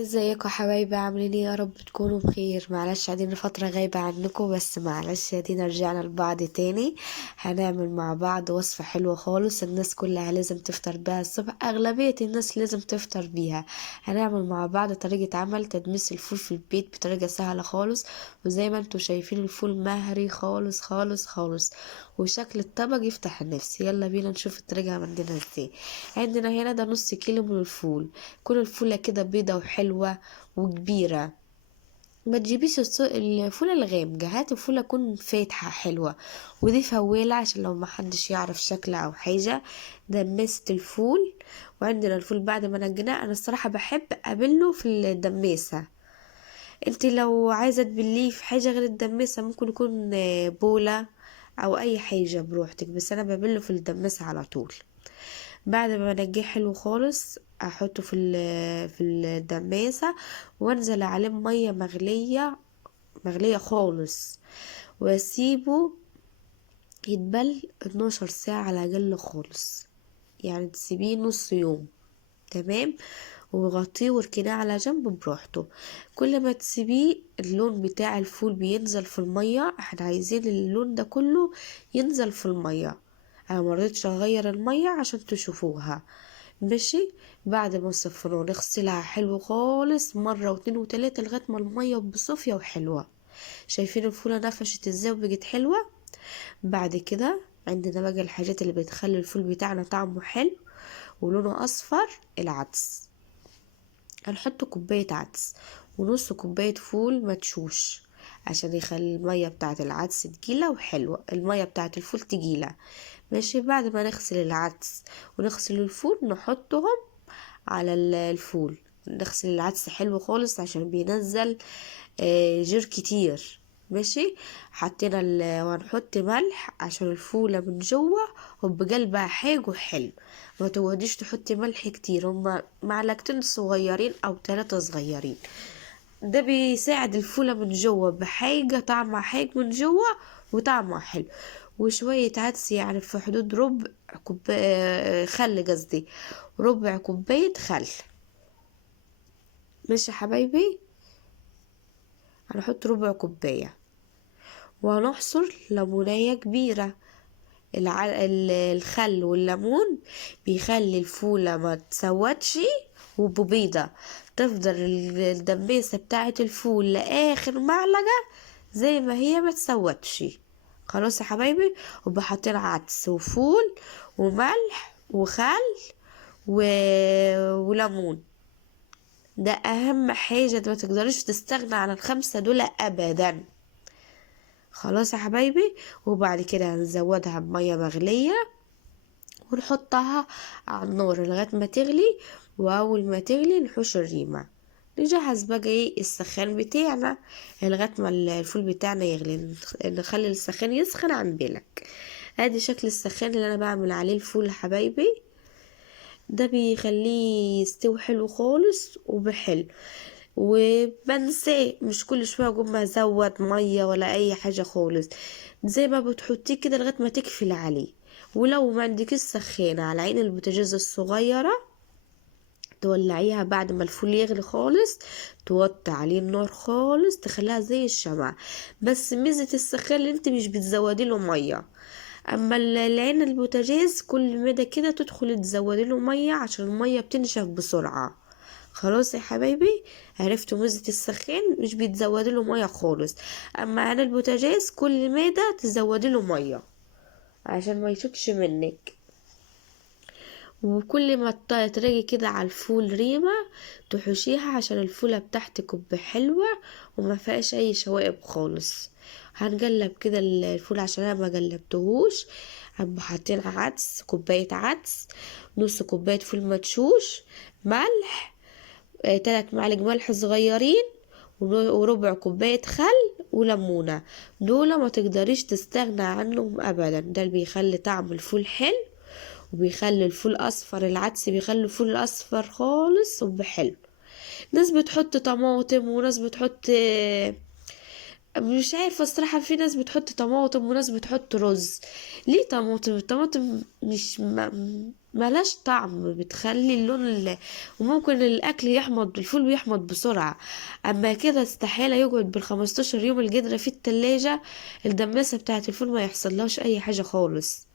ازيكم حبايبي؟ عاملين ايه؟ يا رب تكونوا بخير. معلش قاعدين فترة غايبة عنكم، بس معلش ادينا رجعنا لبعض تاني. هنعمل مع بعض وصفة حلوة خالص، الناس كلها لازم تفطر بيها الصبح، اغلبية الناس لازم تفطر بيها. هنعمل مع بعض طريقة عمل تدميس الفول في البيت بطريقة سهلة خالص، وزي ما انتوا شايفين الفول مهري خالص خالص خالص، وشكل الطبق يفتح النفس. يلا بينا نشوف الطريقة عندنا ازاي. عندنا هنا ده نص كيلو من الفول. كل الفولة كده بيضة وحلوة وكبيرة. ما تجيبيش الفولة الغامقة، هاتي فولة تكون فاتحة حلوة، ودي فويلة عشان لو ما حدش يعرف شكلها او حاجة. دمست الفول، وعندنا الفول بعد ما نقناه، انا الصراحة بحب ابله في الدماسة. انت لو عايزة تبليه في حاجة غير الدماسة ممكن يكون بولة او اي حاجة بروحتك، بس انا ببله في الدماسة على طول. بعد ما انجيه حلو خالص احطه في الدماسة، وانزل عليه مية مغلية مغلية خالص، واسيبه يتبل 12 ساعة على الاقل خالص، يعني تسيبيه نص يوم. تمام. وغطيه واركنيه على جنب براحته. كل ما تسيبيه اللون بتاع الفول بينزل في المية، احنا عايزين اللون ده كله ينزل في المية. انا مرضتش اغير المية عشان تشوفوها. ماشي. بعد ما نصفره نغسلها حلو خالص مرة واتنين وتلاتة لغاية ما المية بصافية وحلوة. شايفين الفولة نفشت ازاي وبقت حلوة؟ بعد كده عندنا بقى الحاجات اللي بتخلي الفول بتاعنا طعمه حلو ولونه اصفر. العدس. هنحط كوباية عدس ونص كوباية فول مدشوش، عشان يخلي المية بتاعة العدس تقيلة وحلوة، المية بتاعة الفول تقيلة. ماشي. بعد ما نغسل العدس ونغسل الفول نحطهم على الفول. نغسل العدس حلو خالص عشان بينزل جير كتير. ماشي. حطينا وهنحط ملح عشان الفولة من جوه وبقلبها حاجة حلو. ما توديش تحطي ملح كتير، هما معلقتين صغيرين او 3 صغيرين. ده بيساعد الفولة من جوه بحاجة طعمها حاجة من جوه وطعمها حلو. وشوية عدس، يعني في حدود ربع كوباية خل، قصدي ربع كوباية خل. ماشي يا حبايبي. هنحط ربع كوباية، وهنعصر ليمونية كبيرة. الخل والليمون بيخلي الفولة ما تسودش وببيضة، تفضل الدبيسة بتاعة الفول لآخر معلقة زي ما هي ما تسودش. خلاص يا حبايبي. وبحطين عدس وفول وملح وخل و... وليمون. ده اهم حاجة، ده ما تقدرش تستغنى عن الخمسة دول ابدا. خلاص يا حبايبي. وبعد كده هنزودها بمية مغلية ونحطها على النار لغاية ما تغلي، واول ما تغلي نحوش الريمة. نجهز بقى ايه السخان بتاعنا لغاية ما الفول بتاعنا يغلي. نخلي السخان يسخن عن بالك. ادي شكل السخان اللي انا بعمل عليه الفول يا حبايبي. ده بيخليه يستوي حلو خالص وبحلو. وبنساه، مش كل شويه اقوم ازود ميه ولا اي حاجه خالص. زي ما بتحطيه كده لغايه ما تقفل عليه. ولو ما عندكيش سخانه، على عين البوتاجاز الصغيره تولعيها بعد ما الفول يغلي خالص، توطي عليه النار خالص، تخليها زي الشمع. بس ميزه السخان اللي انت مش بتزودي له ميه. اما العين البوتاجاز كل مدى كده تدخل تزودي له ميه عشان الميه بتنشف بسرعه. خلاص يا حبايبي. عرفتوا ميزة السخان؟ مش بيتزودي له ميه خالص. اما عين البوتاجاز كل مدى تزودي له ميه عشان ما يفكش منك. وكل ما تلاقي كده على الفول ريمة تحشيها عشان الفولة بتاعتك تبقى حلوة وما فيهاش اي شوائب خالص. هنقلب كده الفول عشان انا ما قلبتهوش. هنبقى حاطين عدس، كوباية عدس، نص كوباية فول مدشوش، ملح، 3 معالق ملح صغيرين، وربع كوباية خل وليمونة. دول ما تقدريش تستغنى عنهم ابدا، ده اللي بيخلي طعم الفول حلو وبيخلي الفول اصفر. العدس بيخلي الفول اصفر خالص وبحلو. ناس بتحط طماطم وناس بتحط مش عارفة الصراحة، في ناس بتحط طماطم وناس بتحط رز. ليه طماطم؟ الطماطم مش ملاش طعم، بتخلي اللون وممكن الأكل يحمض، الفول بيحمض بسرعة. أما كده استحالة يقعد بال15 يوم القدرة في التلاجة، الدماسة بتاعة الفول ما يحصلهاش أي حاجة خالص.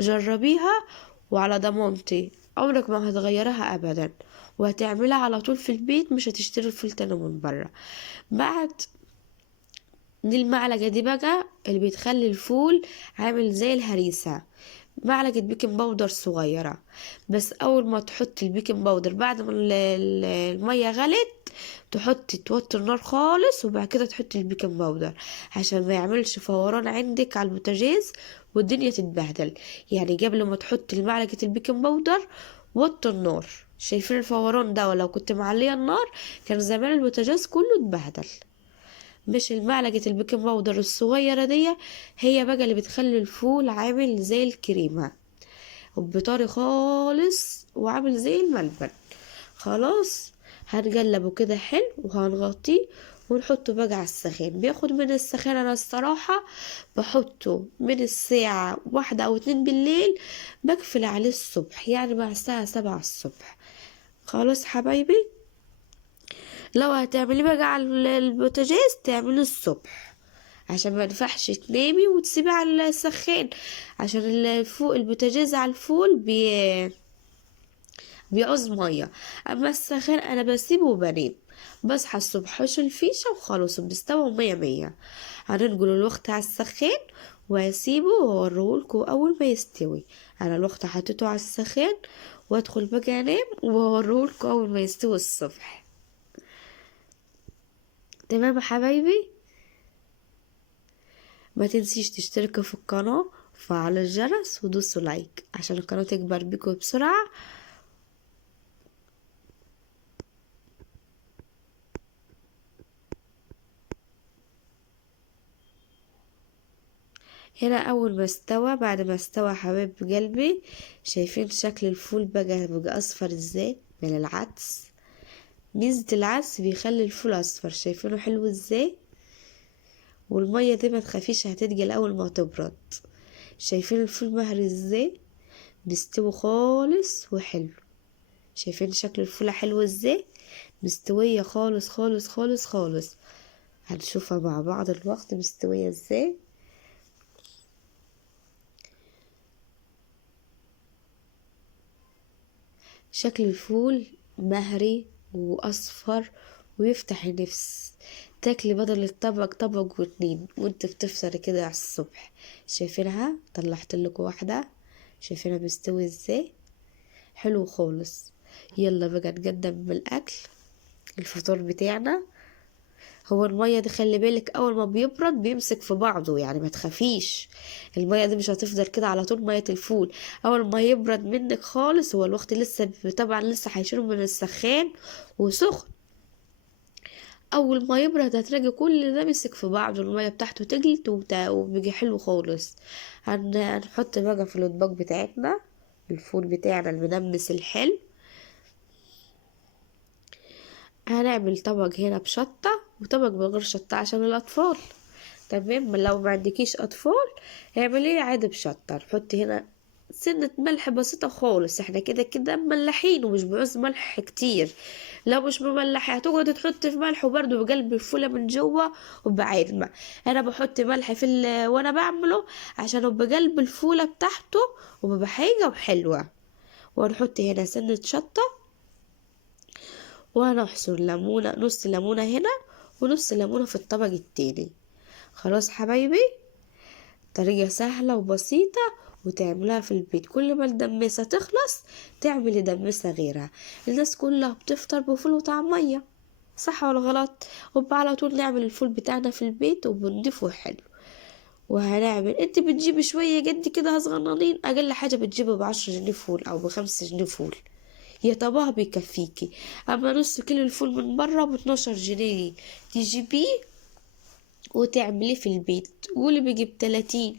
جربيها وعلى ضمانتي عمرك ما هتغيرها أبدا، وهتعملها على طول في البيت، مش هتشتري الفول تاني من برا. بعد دي المعلقة دي بقى اللي بتخلي الفول عامل زي الهريسة، معلقة بيكنج باودر صغيرة. بس أول ما تحط البيكنج باودر بعد ما المية غلت، توطي النار خالص، وبعد كده تحط البيكنج باودر عشان ما يعملش فوران عندك على البوتاجاز والدنيا تتبهدل. يعني قبل ما تحط معلقة البيكنج باودر وطي النار. شايفين الفوران ده؟ ولو كنت معلية النار كان زمان البوتاجاز كله اتبهدل. مش المعلقة البيكنج باودر الصغيرة دي هي بقى اللي بتخلي الفول عامل زي الكريمة، وبطري خالص وعامل زي الملبن. خلاص، هنقلبه كده حلو وهنغطيه ونحطه بقى على السخان. بياخد من السخان، انا الصراحة بحطه من الساعة 1 أو 2 بالليل، بقفل عليه الصبح، يعني مع الساعة 7 الصبح. خلاص حبايبي، لو هتعملي بقى على البوتاجاز تعملي الصبح، عشان ما ينفعش تنامي وتسيبي على السخان، عشان فوق البوتاجاز على الفول بيعوز ميه. اما السخان انا بسيبه وبنام، بصحى الصبح اشيل الفيشه وخلاص بيستوى 100 100. هننقل الوقت على السخان واسيبه واوريهولكوا اول ما يستوي. انا الوقت حطيته على السخان وادخل بقى انام واوريهولكوا اول ما يستوي الصبح. تمام يا حبايبي؟ ما تنسيش تشتركوا في القناة وفعل الجرس ودوسوا لايك عشان القناة تكبر بيكم بسرعة. هنا اول ما استوى، بعد ما استوى حبايب قلبي، شايفين شكل الفول بقى اصفر ازاي من العدس؟ ميزة العدس بيخلي الفول اصفر، شايفينه حلو ازاي؟ والمية دي ما تخافيش هتتقل اول ما تبرد. شايفين الفول مهري ازاي؟ بيستوي خالص وحلو. شايفين شكل الفولة حلو ازاي؟ مستوية خالص خالص خالص خالص. هنشوفها مع بعض الوقت مستوية ازاي. شكل الفول مهري واصفر ويفتح النفس، تاكلي بدل الطبق طبق واتنين وانت بتفطري كده على الصبح. شايفينها؟ طلعت لكم واحدة. شايفينها مستوي ازاي؟ حلو خالص. يلا بقى نقدم بالاكل، الفطار بتاعنا. هو المية دي خلي بالك اول ما بيبرد بيمسك في بعضه، يعني ما تخافيش، المية دي مش هتفضل كده على طول مية الفول. اول ما يبرد منك خالص، هو الوقت لسه طبعا لسه هيشيله من السخان وسخن، اول ما يبرد هتلاقي كل ده مسك في بعضه، المية بتاعته تجلت وبيجي حلو خالص. هنحط بقى في الاطباق بتاعتنا الفول بتاعنا المدمس الحلو. هنعمل طبق هنا بشطة وطبق بغير شطة عشان الأطفال. تمام، لو ما عندكيش أطفال اعمليه عادي بشطة. نحط هنا سنة ملح بسيطة خالص، احنا كده كده مملحين ومش بعوز ملح كتير. لو مش مملح هتقعد تحط في ملح وبرده بقلب الفولة من جوه وبعيد ما. انا بحط ملح وانا بعمله عشان بقلب الفولة بتاعته وببقى حاجة وحلوة. ونحط هنا سنة شطة، وهنحصر ليمونة، نص ليمونة هنا ونص ليمونة في الطبق التاني. خلاص حبايبي، طريقة سهلة وبسيطة وتعملها في البيت. كل ما الدمسة تخلص تعملي دمسة غيرها. الناس كلها بتفطر بفول وطعمية، صح ولا غلط؟ وعلى طول نعمل الفول بتاعنا في البيت وبنضيفه حلو. وهنعمل، انت بتجيبي شوية قد كده صغننين، اقل حاجة بتجيبي ب10 جنيه فول او ب5 جنيه فول، يا طبعا بيكفيكي. اما نص كيلو الفول من بره ب12 جنيه، تجيبيه وتعمليه في البيت. قولي بيجيب 30،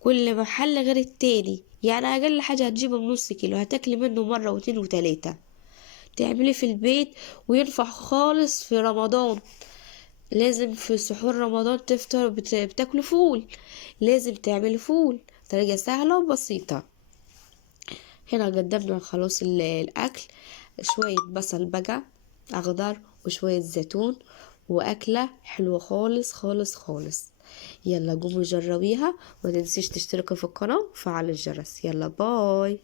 كل محل غير التاني، يعني اقل حاجة هتجيبه بنص كيلو هتاكلي منه مرة واتنين وتلاتة. تعملي في البيت وينفع خالص في رمضان. لازم في سحور رمضان تفطر بتاكلوا فول، لازم تعمل فول. طريقة سهلة وبسيطة. هنا قدمنا خلاص الأكل. شوية بصل بقى أخضر وشوية زيتون، وأكلة حلوة خالص خالص خالص. يلا قوموا جربيها، وما تنسيش تشتركوا في القناة وفعل الجرس. يلا باي.